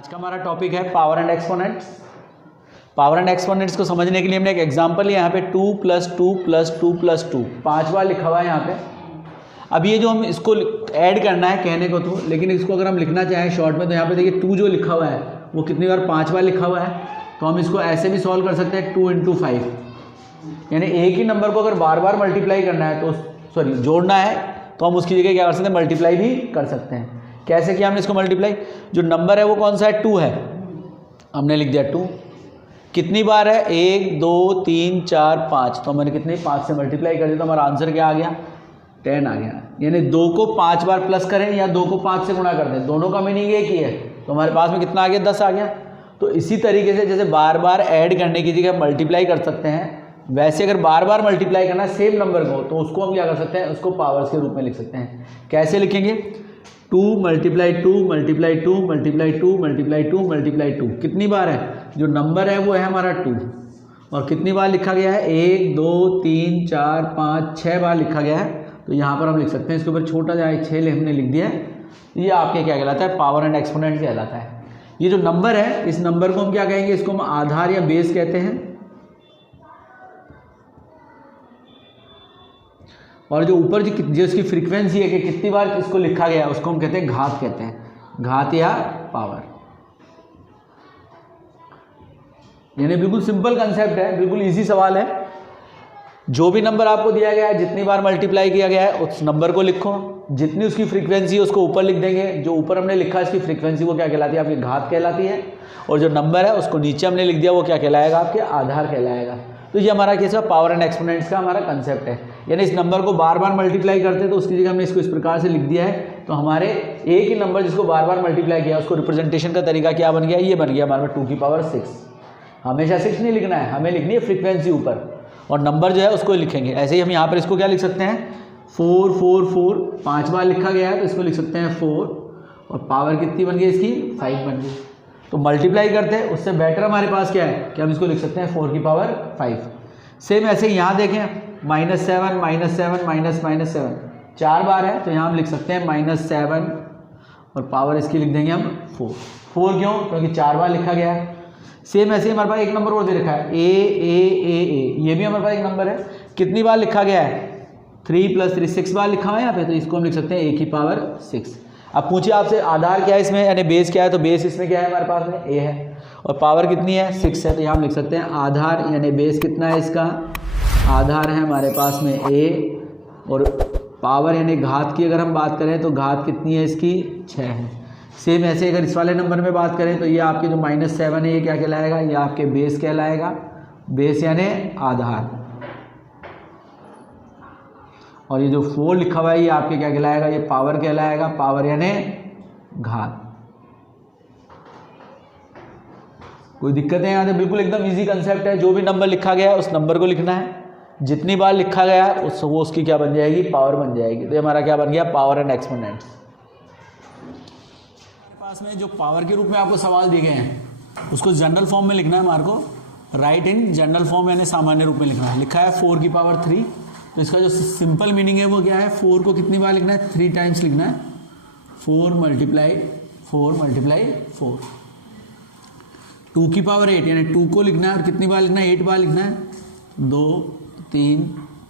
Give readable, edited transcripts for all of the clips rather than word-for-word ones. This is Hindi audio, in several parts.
आज का हमारा टॉपिक है power and exponents. Power and exponents को समझने के लिए हमने एक एग्जांपल लिया, यहाँ पे 2 + 2 + 2 + 2 5 बार लिखा हुआ है यहाँ पे। अब ये जो हम इसको ऐड करना है कहने को तो, लेकिन इसको अगर हम लिखना चाहें शॉर्ट में तो यहाँ पे देखिए 2 जो लिखा हुआ है वो कितनी बार 5 बार लिखा हुआ है, तो हम इसको ऐसे भी सॉल्व कर सकते हैं 2 × 5, यानी एक ही नंबर को अगर बार बार मल्टीप्लाई करना है तो जोड़ना है तो हम उसकी जगह क्या कर सकते हैं, मल्टीप्लाई भी कर सकते हैं। कैसे किया हमने इसको मल्टीप्लाई, जो नंबर है वो कौन सा है, 2 है, हमने लिख दिया 2। कितनी बार है, 1 2 3 4 5, तो मैंने कितनी 5 से मल्टीप्लाई कर दिया तो हमारा आंसर क्या आ गया, 10 आ गया। यानी 2 को 5 बार प्लस करें या 2 को 5 से गुणा कर दें, दोनों का मीनिंग एक ही है, तो हमारे पास में कितना आ गया, 10 आ गया। तो इसी तरीके से जैसे बार बार ऐड करने की जगह मल्टीप्लाई कर सकते हैं, वैसे अगर बार बार मल्टीप्लाई करना है सेम नंबर को तो उसको हम क्या कर सकते हैं, उसको पावर्स के रूप में लिख सकते हैं। कैसे लिखेंगे, 2 × 2 × 2 × 2 × 2 × 2 कितनी बार है, जो नंबर है वो है हमारा 2, और कितनी बार लिखा गया है, 1 2 3 4 5 6 बार लिखा गया है। तो यहाँ पर हम लिख सकते हैं, इसके ऊपर छोटा जाए 6 हमने लिख दिया है। ये आपके क्या कहलाता है, पावर एंड एक्सपोनेंट कहलाता है। ये जो नंबर है, इस नंबर को हम क्या कहेंगे, इसको हम आधार या बेस कहते हैं, और जो ऊपर जो इसकी फ्रीक्वेंसी है कि कितनी बार इसको लिखा गया है उसको हम कहते हैं घात, कहते हैं घात या पावर। यानी बिल्कुल सिंपल कंसेप्ट है, बिल्कुल इजी सवाल है। जो भी नंबर आपको दिया गया है, जितनी बार मल्टीप्लाई किया गया है उस नंबर को लिखो, जितनी उसकी फ्रीक्वेंसी है उसको ऊपर लिख देंगे। जो ऊपर हमने लिखा है इसकी फ्रीक्वेंसी वो क्या कहलाती है, आपकी घात कहलाती है, और जो नंबर है उसको नीचे हमने लिख दिया वो क्या कहलाएगा, आपके आधार कहलाएगा। तो ये हमारा कैसा पावर एंड एक्सपोनेंट्स का हमारा कंसेप्ट है। यानी इस नंबर को बार बार मल्टीप्लाई करते हैं तो उसकी जगह हमने इसको इस प्रकार से लिख दिया है, तो हमारे एक ही नंबर जिसको बार बार मल्टीप्लाई किया उसको रिप्रेजेंटेशन का तरीका क्या बन गया, ये बन गया हमारे 2⁶। हमेशा 6 नहीं लिखना है, हमें लिखनी है फ्रीक्वेंसी ऊपर, और नंबर जो है उसको लिखेंगे। ऐसे ही हम यहाँ पर इसको क्या लिख सकते हैं, 4 4 4 5 बार लिखा गया है तो इसको लिख सकते हैं 4, और पावर कितनी बन गई इसकी, 5 बन गई। तो मल्टीप्लाई करते हैं, उससे बेटर हमारे पास क्या है कि हम इसको लिख सकते हैं 4⁵। सेम ऐसे यहाँ देखें, -7 -7 -7 4 बार है तो यहाँ हम लिख सकते हैं -7, और पावर इसकी लिख देंगे हम 4 क्यों, क्योंकि 4 बार लिखा गया है। सेम ऐसे ही हमारे पास एक नंबर और दे रखा है A, ये भी हमारे पास एक नंबर है, कितनी बार लिखा गया है, 3 + 3 6 बार लिखा हुआ है यहाँ पे, तो इसको हम लिख सकते हैं 1⁶। अब पूछिए आपसे आधार क्या है इसमें, यानी बेस क्या है, तो बेस इसमें क्या है हमारे पास में, A है, और पावर कितनी है, 6 है, तो यहाँ हम लिख सकते हैं आधार, यानी बेस कितना है इसका, आधार है हमारे पास में A, और पावर यानी घात की अगर हम बात करें तो घात कितनी है इसकी, 6 है। सेम ऐसे अगर इस वाले नंबर में बात करें तो ये आपके जो -7 है ये क्या कहलाएगा, ये आपके बेस कहलाएगा, बेस यानी आधार, और ये जो 4 लिखा हुआ है ये आपके क्या कहलाएगा, ये पावर कहलाएगा, पावर यानी घात। कोई दिक्कत है यहाँ से, बिल्कुल एकदम इजी कंसेप्ट है। जो भी नंबर लिखा गया है उस नंबर को लिखना है, जितनी बार लिखा गया है वो उसकी क्या बन जाएगी, पावर बन जाएगी। तो ये हमारा क्या बन गया, पावर एंड एक्सपोनेंट्स। पास में जो पावर के रूप में आपको सवाल दिए गए हैं उसको जनरल फॉर्म में लिखना है, हमारे को राइट इन जनरल फॉर्म यानी सामान्य रूप में लिखना है। लिखा है 4⁵, तो इसका जो सिंपल मीनिंग है वो क्या है, 4 को कितनी बार लिखना है, 3 टाइम्स लिखना है, 4 × 4 × 4। 2⁸ यानी 2 को लिखना है और कितनी बार लिखना है, 8 बार लिखना है, 2 3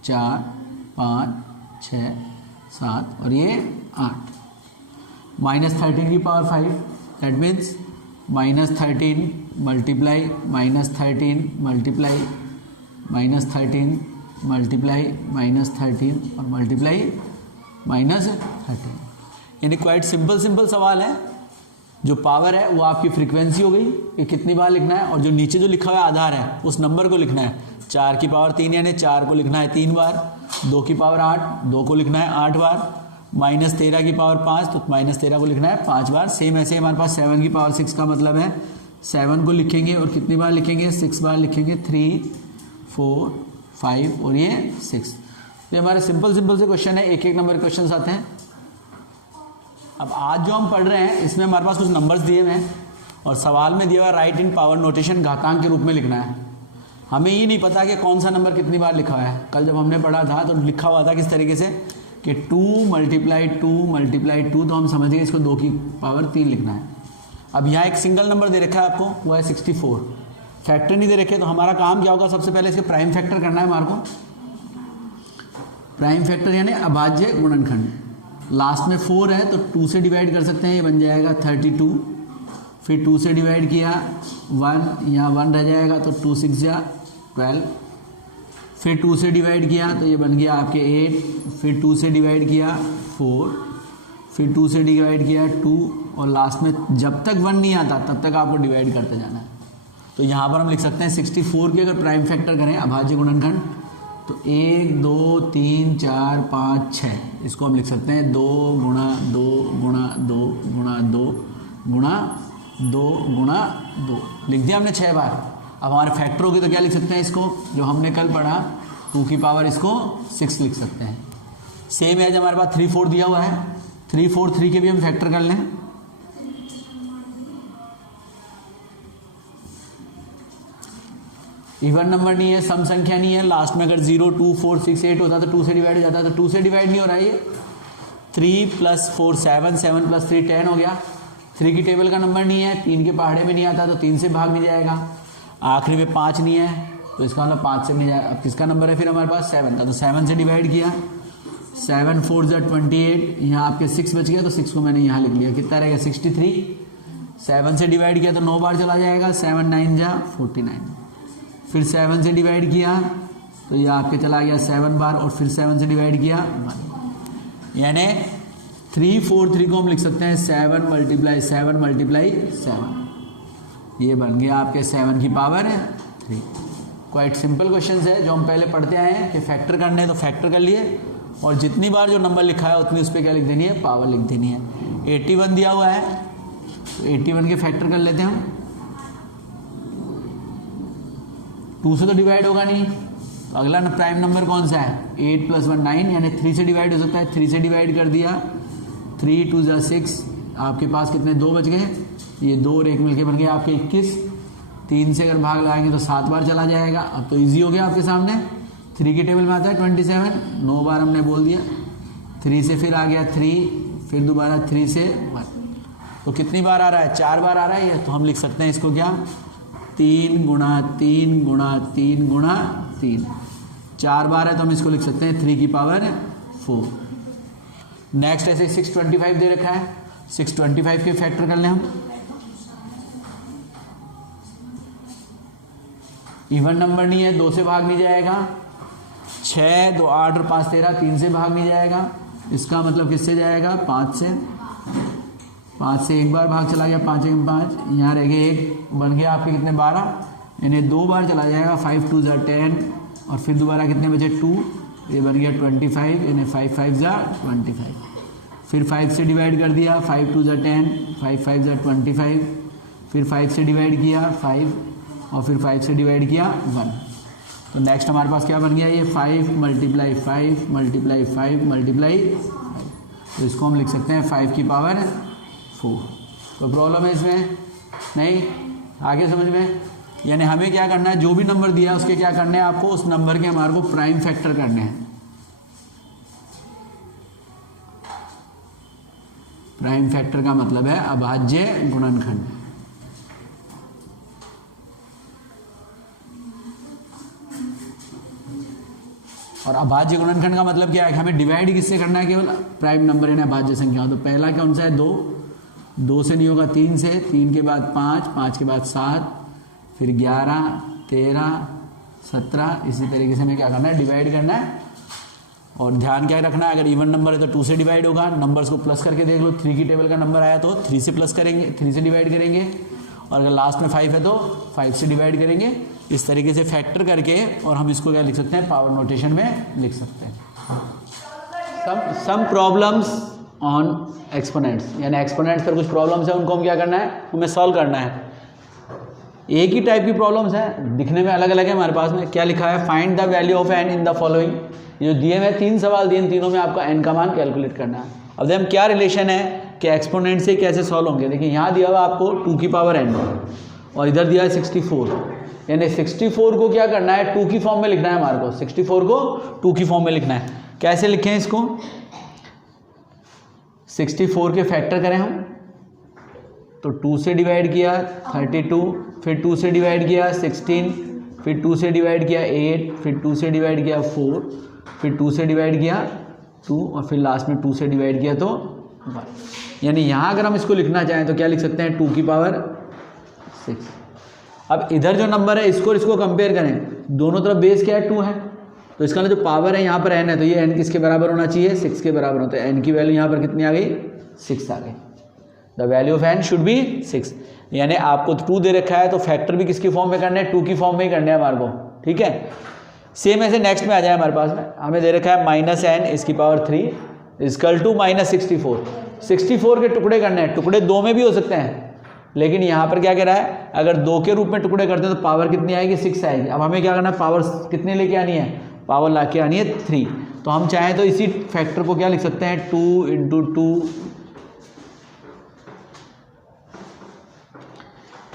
4 5 6 7 और ये 8। -13⁵, दैट मीन्स -13 × -13 × -13 और -13 यानी क्वाइट सिंपल सवाल है। जो पावर है वो आपकी फ्रीक्वेंसी हो गई कि कितनी बार लिखना है, और जो नीचे जो लिखा हुआ है आधार है उस नंबर को लिखना है। 4⁵ यानी 4 को लिखना है 3 बार, 2⁵8 2 को लिखना है 8 बार, -13⁵ तो -13 को लिखना है 5 बार। सेम ऐसे हमारे पास 7�6 का मतलब है 7 को लिखेंगे और कितनी बार लिखेंगे, 6 बार लिखेंगे, 3 4 5 और ये 6। तो हमारे सिंपल से क्वेश्चन है, एक नंबर क्वेश्चन आते हैं। अब आज जो हम पढ़ रहे हैं इसमें हमारे पास कुछ नंबर्स दिए हुए हैं और सवाल में दिया हुआ राइट इन पावर नोटेशन घातांक के रूप में लिखना है। हमें ये नहीं पता कि कौन सा नंबर कितनी बार लिखा हुआ है। कल जब हमने पढ़ा था तो लिखा हुआ था किस तरीके से कि 2 × 2 × 2, तो हम समझ गए इसको 2 की पावर 3 लिखना है। अब यहाँ एक सिंगल नंबर दे रखा है आपको, वो है 64, फैक्टर नहीं दे रखे, तो हमारा काम क्या होगा, सबसे पहले इसके प्राइम फैक्टर करना है हमारे को। प्राइम फैक्टर यानी अभाज्य गुणनखंड, लास्ट में 4 है तो 2 से डिवाइड कर सकते हैं, ये बन जाएगा 32, फिर 2 से डिवाइड किया 1, यहाँ 1 रह जाएगा तो 2 6 या 12, फिर 2 से डिवाइड किया तो ये बन गया आपके 8, फिर 2 से डिवाइड किया 4, फिर 2 से डिवाइड किया 2, और लास्ट में जब तक 1 नहीं आता तब तक आपको डिवाइड करते जाना है। तो यहाँ पर हम लिख सकते हैं 64 के अगर प्राइम फैक्टर करें अभाज्य गुणनखंड तो 1 2 3 4 5 6, इसको हम लिख सकते हैं 2 गुणा 2 गुणा 2 गुणा 2 गुणा 2 गुणा 2, लिख दिया हमने 6 बार। अब हमारे फैक्टर होगी तो क्या लिख सकते हैं इसको, जो हमने कल पढ़ा 2 की पावर इसको 6 लिख सकते हैं। सेम एज हमारे पास 3 4 दिया हुआ है, 3 4 3 के भी हम फैक्टर कर लें। इवन नंबर नहीं है, सम संख्या नहीं है, लास्ट में अगर 0 2 4 6 8 होता तो 2 से डिवाइड हो जाता, तो 2 से डिवाइड नहीं हो रहा है ये। 3 + 4 7, 7 + 3 10 हो गया। 3 की टेबल का नंबर नहीं है, 3 के पहाड़े में नहीं आता तो 3 से भाग नहीं जाएगा, आखिरी में 5 नहीं है तो इसका मतलब 5 से नहीं जाएगा। अब किसका नंबर है फिर हमारे पास 7 का, तो 7 से डिवाइड किया, 7 4 = 28, यहाँ आपके 6 बच गया तो 6 को मैंने यहाँ लिख लिया, कितना रहेगा 63। 7 से डिवाइड किया तो 9 बार चला जाएगा, 7 9 = 49, फिर 7 से डिवाइड किया तो ये आपके चला गया 7 बार, और फिर 7 से डिवाइड किया 1, यानी 3 4 3 को हम लिख सकते हैं 7 × 7 × 7, ये बन गया आपके 7 की पावर 3। क्वाइट सिंपल क्वेश्चन है जो हम पहले पढ़ते आए हैं कि फैक्टर करने हैं तो फैक्टर कर लिए, और जितनी बार जो नंबर लिखा है उतनी उस पर क्या लिख देनी है, पावर लिख देनी है। 81 दिया हुआ है तो 81 के फैक्टर कर लेते हैं हम। 2 से तो डिवाइड होगा नहीं, अगला प्राइम नंबर कौन सा है, 8 + 1 9, यानी 3 से डिवाइड हो सकता है, 3 से डिवाइड कर दिया, 3 2 = 6, आपके पास कितने 2 बच गए, ये 2 और 1 मिलके बन गया आपके 21। 3 से अगर भाग लगाएंगे तो 7 बार चला जाएगा, अब तो इजी हो गया आपके सामने। 3 की टेबल में आता है 27, 9 बार हमने बोल दिया, 3 से फिर आ गया 3, फिर दोबारा 3 से 1, तो कितनी बार आ रहा है, 4 बार आ रहा है ये, तो हम लिख सकते हैं इसको क्या, 3 × 3 × 3 × 3, 4 बार है तो हम इसको लिख सकते हैं 3 की पावर 4। नेक्स्ट ऐसे 625 दे रखा है, 625 के फैक्टर कर लें हम। इवन नंबर नहीं है, 2 से भाग नहीं जाएगा, 6 2 8 और 5 13, 3 से भाग नहीं जाएगा, इसका मतलब किससे जाएगा, 5 से। 5 से एक बार भाग चला गया, 5 1 5, यहाँ रह गए 1, बन गया आपके कितने 12, यानी 2 बार चला जाएगा, 5 2 = 10, और फिर दोबारा कितने बचे 2, ये बन गया 25, यानी 5 5 = 25, फिर 5 से डिवाइड कर दिया, 5 2 = 10, 5 5 = 25, फिर 5 से डिवाइड किया 5, और फिर 5 से डिवाइड किया 1, तो नेक्स्ट हमारे पास क्या बन गया, ये 5 × 5 × 5 × 5, तो इसको हम लिख सकते हैं 5 की पावर 4। कोई प्रॉब्लम है इसमें, नहीं, आगे समझ में। यानी हमें क्या करना है, जो भी नंबर दिया है उसके क्या करने हैं आपको, उस नंबर के हमारे को प्राइम फैक्टर करने हैं। प्राइम फैक्टर का मतलब है अभाज्य गुणनखंड। और अभाज्य गुणनखंड का मतलब क्या है, हमें डिवाइड किससे करना है, केवल प्राइम नंबर यानी अभाज्य संख्या। तो पहला कौन सा है, 2, 2 से नहीं होगा, 3 से, 3 के बाद 5, 5 के बाद 7, फिर 11 13 17, इसी तरीके से हमें क्या करना है, डिवाइड करना है। और ध्यान क्या रखना है, अगर इवन नंबर है तो 2 से डिवाइड होगा, नंबर्स को प्लस करके देख लो, 3 की टेबल का नंबर आया तो 3 से प्लस करेंगे, 3 से डिवाइड करेंगे, और अगर लास्ट में 5 है तो 5 से डिवाइड करेंगे। इस तरीके से फैक्टर करके, और हम इसको क्या लिख सकते हैं, पावर नोटेशन में लिख सकते हैं। सम प्रॉब्लम्स ऑन एक्सपोनेंट्स, यानी एक्सपोनेंट्स पर कुछ प्रॉब्लम्स है, उनको हम क्या करना है, हमें सॉल्व करना है। एक ही टाइप की प्रॉब्लम्स हैं, दिखने में अलग अलग है। हमारे पास में क्या लिखा है, find the value of N in the following. ये जो दिए हुए 3 सवाल दिए, इन तीनों में आपका एन का मान कैलकुलेट करना है। अब देखिए हम क्या रिलेशन है कि एक्सपोनेंट से कैसे सॉल्व होंगे। देखिए यहाँ दिया हुआ आपको 2 की पावर n, और इधर दिया है 64, यानी 64 को क्या करना है, 2 की फॉर्म में लिखना है हमारे को। 64 को 2 की फॉर्म में लिखना है। कैसे लिखें इसको, 64 के फैक्टर करें हम, तो 2 से डिवाइड किया 32, फिर 2 से डिवाइड किया 16, फिर 2 से डिवाइड किया 8, फिर 2 से डिवाइड किया 4, फिर 2 से डिवाइड किया 2 और फिर लास्ट में 2 से डिवाइड किया तो 1। यानी यहाँ अगर हम इसको लिखना चाहें तो क्या लिख सकते हैं 2 की पावर 6। अब इधर जो नंबर है इसको कंपेयर करें, दोनों तरफ बेस क्या है 2 है, तो इसका जो पावर है यहाँ पर n है तो ये n किसके बराबर होना चाहिए 6 के बराबर होता है। n की वैल्यू यहाँ पर कितनी आ गई 6 आ गई। The value of n should be 6। यानी आपको 2 दे रखा है तो फैक्टर भी किसकी फॉर्म में करना है 2 की फॉर्म में ही करना है हमारे को, ठीक है। सेम ऐसे नेक्स्ट में आ जाए हमारे पास में, हमें दे रखा है -n इसकी पावर 3 इजकल टू -64। 64 के टुकड़े करने हैं, टुकड़े 2 में भी हो सकते हैं, लेकिन यहाँ पर क्या कह रहा है अगर 2 के रूप में टुकड़े करते हैं तो पावर कितनी आएगी 6 आएगी। अब हमें क्या करना है पावर कितने लेके आनी है, पावर ला के आनी है 3। तो हम चाहें तो इसी फैक्टर को क्या लिख सकते हैं 2 × 2,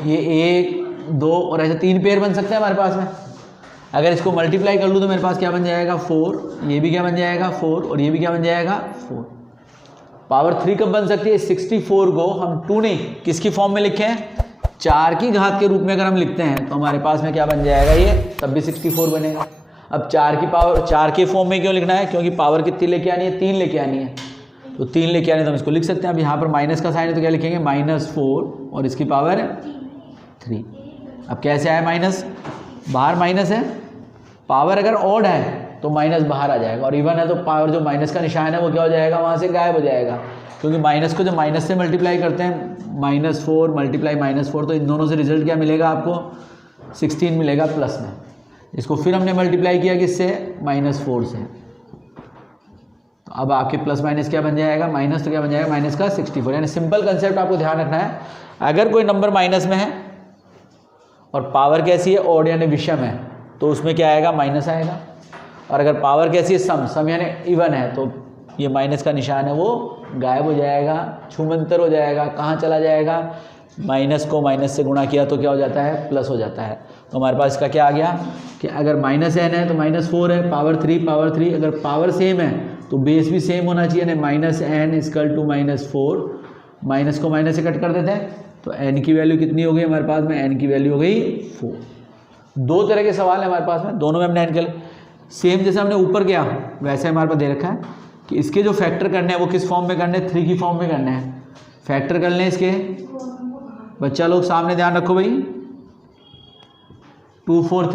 ये 1 2 और ऐसे 3 पेयर बन सकते हैं हमारे पास में। अगर इसको मल्टीप्लाई कर लूँ तो मेरे पास क्या बन जाएगा 4, ये भी क्या बन जाएगा 4 और ये भी क्या बन जाएगा 4। पावर 3 कब बन सकती है 64 को हम 2 नहीं किसकी फॉर्म में लिखे हैं 4 की घात के रूप में अगर हम लिखते हैं तो हमारे पास में क्या बन जाएगा ये तब भी 64 बनेगा। अब 4 की पावर 4 के फॉर्म में क्यों लिखना है, क्योंकि पावर कितनी लेके आनी है 3 लेके आनी है, तो 3 लेके आने तो हम इसको लिख सकते हैं। अब यहाँ पर माइनस का साइन है तो क्या लिखेंगे -4 और इसकी पावर 3। अब कैसे आया माइनस, बाहर माइनस है, पावर अगर ऑड है तो माइनस बाहर आ जाएगा और इवन है तो पावर जो माइनस का निशान है वो क्या हो जाएगा वहाँ से गायब हो जाएगा, क्योंकि माइनस को जब माइनस से मल्टीप्लाई करते हैं -4 × -4 तो इन दोनों से रिजल्ट क्या मिलेगा आपको 16 मिलेगा प्लस में। इसको फिर हमने मल्टीप्लाई किया किससे -4 से, तो अब आपके प्लस माइनस क्या बन जाएगा माइनस, तो क्या बन जाएगा माइनस का 64। यानी सिंपल कंसेप्ट आपको ध्यान रखना है, अगर कोई नंबर माइनस में है और पावर कैसी है ऑड यानी विषम है तो उसमें क्या आएगा माइनस आएगा, और अगर पावर कैसी है सम यानी इवन है तो ये माइनस का निशान है वो गायब हो जाएगा, छूमंतर हो जाएगा, कहाँ चला जाएगा, माइनस को माइनस से गुणा किया तो क्या हो जाता है प्लस हो जाता है। तो हमारे पास इसका क्या आ गया कि अगर -n है तो -4 है, पावर 3 अगर पावर सेम है तो बेस भी सेम होना चाहिए, यानी -n = -4, माइनस को माइनस से कट कर देते हैं तो n की वैल्यू कितनी हो गई हमारे पास में, n की वैल्यू हो गई 4। 2 तरह के सवाल है हमारे पास में, दोनों में हमने n के सेम जैसे हमने ऊपर किया वैसे हमारे पास दे रखा है कि इसके जो फैक्टर करने हैं वो किस फॉर्म में करने हैं 3 की फॉर्म में करने हैं। फैक्टर कर लें इसके, बच्चा लोग सामने ध्यान रखो भाई, 2 4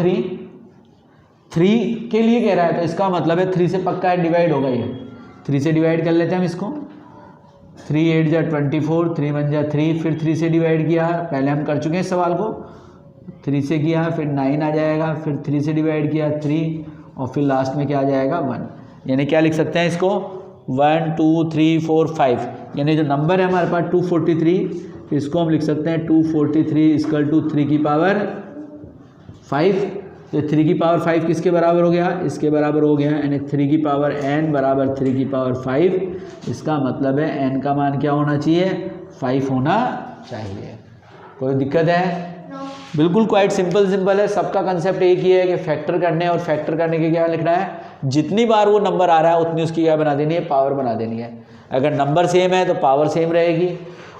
3 के लिए कह रहा है तो इसका मतलब है 3 से पक्का है डिवाइड होगा, ये 3 से डिवाइड कर लेते हैं हम इसको, 3 8 जा 24, 3 1 जा 3, फिर 3 से डिवाइड किया, पहले हम कर चुके हैं इस सवाल को, 3 से किया फिर 9 आ जाएगा, फिर 3 से डिवाइड किया 3 और फिर लास्ट में क्या आ जाएगा 1। यानी क्या लिख सकते हैं इसको 1 2 3 4 5, यानी जो नंबर है हमारे पास 243, इसको हम लिख सकते हैं 243 = 3 की पावर 5। तो 3 की पावर 5 किसके बराबर हो गया, इसके बराबर हो गया, यानी 3 की पावर n बराबर 3 की पावर 5। इसका मतलब है n का मान क्या होना चाहिए 5 होना चाहिए। कोई दिक्कत है? बिल्कुल क्वाइट सिंपल है, सबका कंसेप्ट एक ही है कि फैक्टर करने और फैक्टर करने के क्या लिखना है, जितनी बार वो नंबर आ रहा है उतनी उसकी क्या बना देनी है पावर बना देनी है। अगर नंबर सेम है तो पावर सेम रहेगी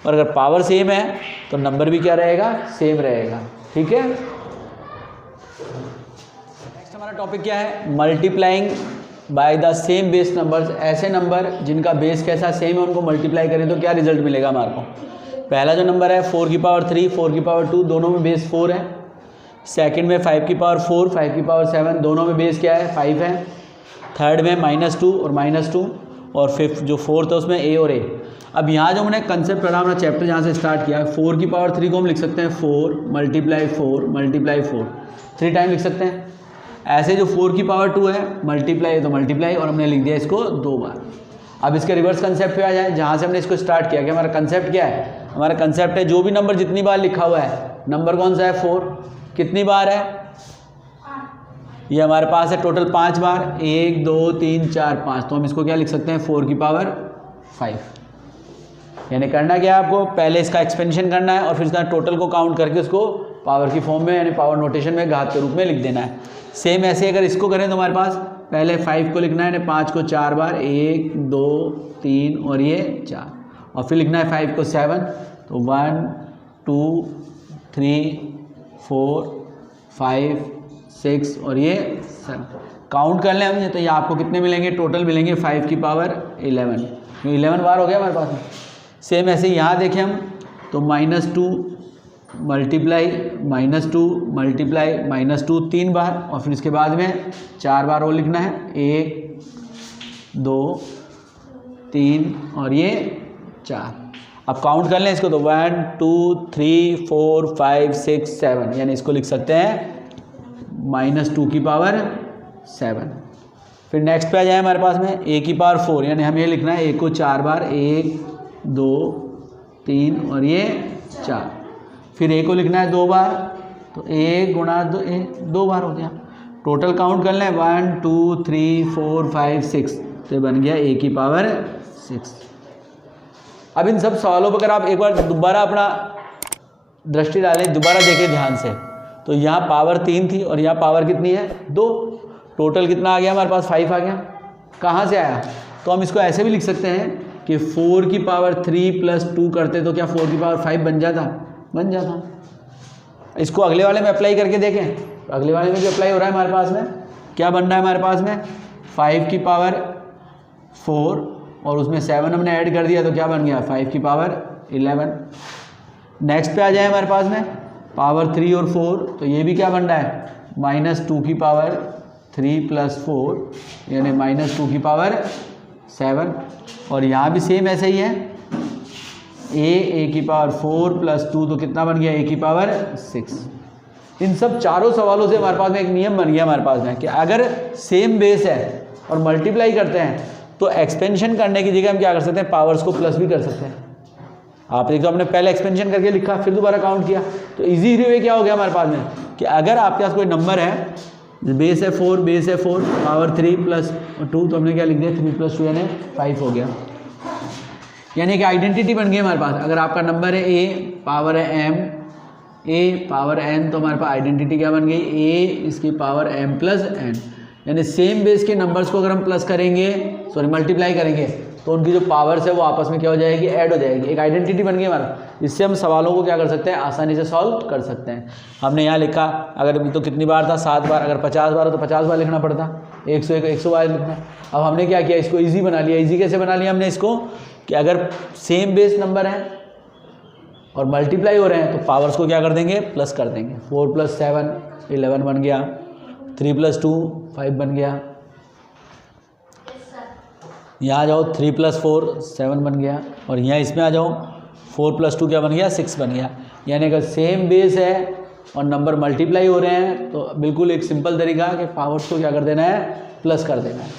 और अगर पावर सेम है तो नंबर भी क्या रहेगा सेम रहेगा, ठीक है। नेक्स्ट हमारा टॉपिक क्या है, multiplying by the same base numbers. ऐसे नंबर जिनका बेस कैसा सेम है उनको मल्टीप्लाई करें तो क्या रिजल्ट मिलेगा हमारे को। पहला जो नंबर है 4 की पावर 3 4 की पावर 2 दोनों में बेस 4 है। सेकंड में 5 की पावर 4 5 की पावर 7 दोनों में बेस क्या है 5 है। थर्ड में -2 और -2 और फिफ्थ जो फोर्थ है उसमें a और a। अब यहाँ जो हमने कंसेप्ट पढ़ा अपना चैप्टर जहाँ से स्टार्ट किया, 4 की पावर 3 को हम लिख सकते हैं 4 × 4 3 टाइम लिख सकते हैं। ऐसे जो 4 की पावर 2 है मल्टीप्लाई तो मल्टीप्लाई और हमने लिख दिया इसको 2 बार। अब इसके रिवर्स कंसेप्ट पे आ जाए जहाँ से हमने इसको स्टार्ट किया कि हमारा कंसेप्ट क्या है, हमारा कंसेप्ट है जो भी नंबर जितनी बार लिखा हुआ है, नंबर कौन सा है 4 कितनी बार है, ये हमारे पास है टोटल 5 बार 1 2 3 4 5, तो हम इसको क्या लिख सकते हैं 4 की पावर 5। यानी करना क्या है आपको, पहले इसका एक्सपेंशन करना है और फिर इसका टोटल को काउंट करके उसको पावर की फॉर्म में यानी पावर नोटेशन में घात के रूप में लिख देना है। सेम ऐसे अगर इसको करें तो हमारे पास पहले 5 को लिखना है यानी 5 को 4 बार 1 2 3 और ये 4 और फिर लिखना है 5 को 7, तो 1 2 3 4 5 6 और ये 7 काउंट कर लें हम, तो ये आपको कितने मिलेंगे, टोटल मिलेंगे 5 की पावर 11, 11 बार हो गया हमारे पास में। सेम ऐसे यहाँ देखें हम तो -2 मल्टीप्लाई -2 मल्टीप्लाई -2 3 बार, और फिर इसके बाद में 4 बार और लिखना है, 1 2 3 और ये 4। अब काउंट कर लें इसको तो 1 2 3 4 5 6 7, यानी इसको लिख सकते हैं -2 की पावर 7। फिर नेक्स्ट पे आ जाए हमारे पास में a की पावर 4, यानी हमें ये लिखना है a को 4 बार, 1 2 3 और ये 4। फिर a को लिखना है 2 बार, तो 1 गुणा 2 बार हो गया। टोटल काउंट कर लें 1 2 3 4 5 6, तो बन गया a की पावर 6। अब इन सब सवालों पर अगर आप एक बार दोबारा अपना दृष्टि डालें, दोबारा देखें ध्यान से, तो यहाँ पावर 3 थी और यहाँ पावर कितनी है 2, टोटल कितना आ गया हमारे पास 5 आ गया। कहाँ से आया, तो हम इसको ऐसे भी लिख सकते हैं कि 4 की पावर 3 + 2 करते तो क्या 4 की पावर 5 बन जाता। इसको अगले वाले में अप्लाई करके देखें, तो अगले वाले में भी अप्लाई हो रहा है हमारे पास में। क्या बन रहा है हमारे पास में 5 की पावर 4 और उसमें 7 हमने ऐड कर दिया, तो क्या बन गया 5 की पावर 11। नेक्स्ट पे आ जाए हमारे पास में पावर 3 और 4, तो ये भी क्या बन रहा है -2 की पावर 3 + 4, यानी -2 की पावर 7। और यहाँ भी सेम ऐसा ही है, a की पावर 4 + 2, तो कितना बन गया a की पावर 6। इन सब चारों सवालों से हमारे पास में एक नियम बन गया हमारे पास में कि अगर सेम बेस है और मल्टीप्लाई करते हैं तो एक्सपेंशन करने की जगह हम क्या कर सकते हैं, पावर्स को प्लस भी कर सकते हैं। आप देखो हमने पहले एक्सपेंशन करके लिखा, फिर दोबारा काउंट किया, तो इजी वे क्या हो गया हमारे पास में कि अगर आपके पास कोई नंबर है, बेस है 4 पावर 3 + 2, तो हमने क्या लिख दिया 3 + 2 यानी 5 हो गया। यानी कि आइडेंटिटी बन गई हमारे पास। अगर आपका नंबर है a, पावर है m, a पावर n, तो हमारे पास आइडेंटिटी क्या बन गई a इसकी पावर m + n, यानी सेम बेस के नंबर्स को अगर हम प्लस करेंगे, मल्टीप्लाई करेंगे, तो उनकी जो पावर्स है वो आपस में क्या हो जाएगी, ऐड हो जाएगी। एक आइडेंटिटी बन गई हमारा। इससे हम सवालों को क्या कर सकते हैं, आसानी से सॉल्व कर सकते हैं। हमने यहाँ लिखा, अगर तो कितनी बार था 7 बार, अगर 50 बार हो तो 50 बार लिखना पड़ता, 100 बार लिखना। अब हमने क्या किया, इसको ईजी बना लिया। ईजी कैसे बना लिया हमने इसको, कि अगर सेम बेस नंबर है और मल्टीप्लाई हो रहे हैं तो पावर्स को क्या कर देंगे, प्लस कर देंगे। 4 + 7 11 बन गया, 3 + 2 5 बन गया, यहाँ आ जाओ 3 + 4 7 बन गया, और यहाँ इसमें आ जाओ 4 + 2 क्या बन गया 6 बन गया। यानी अगर सेम बेस है और नंबर मल्टीप्लाई हो रहे हैं तो बिल्कुल एक सिंपल तरीका है कि पावर्स को क्या कर देना है, प्लस कर देना है।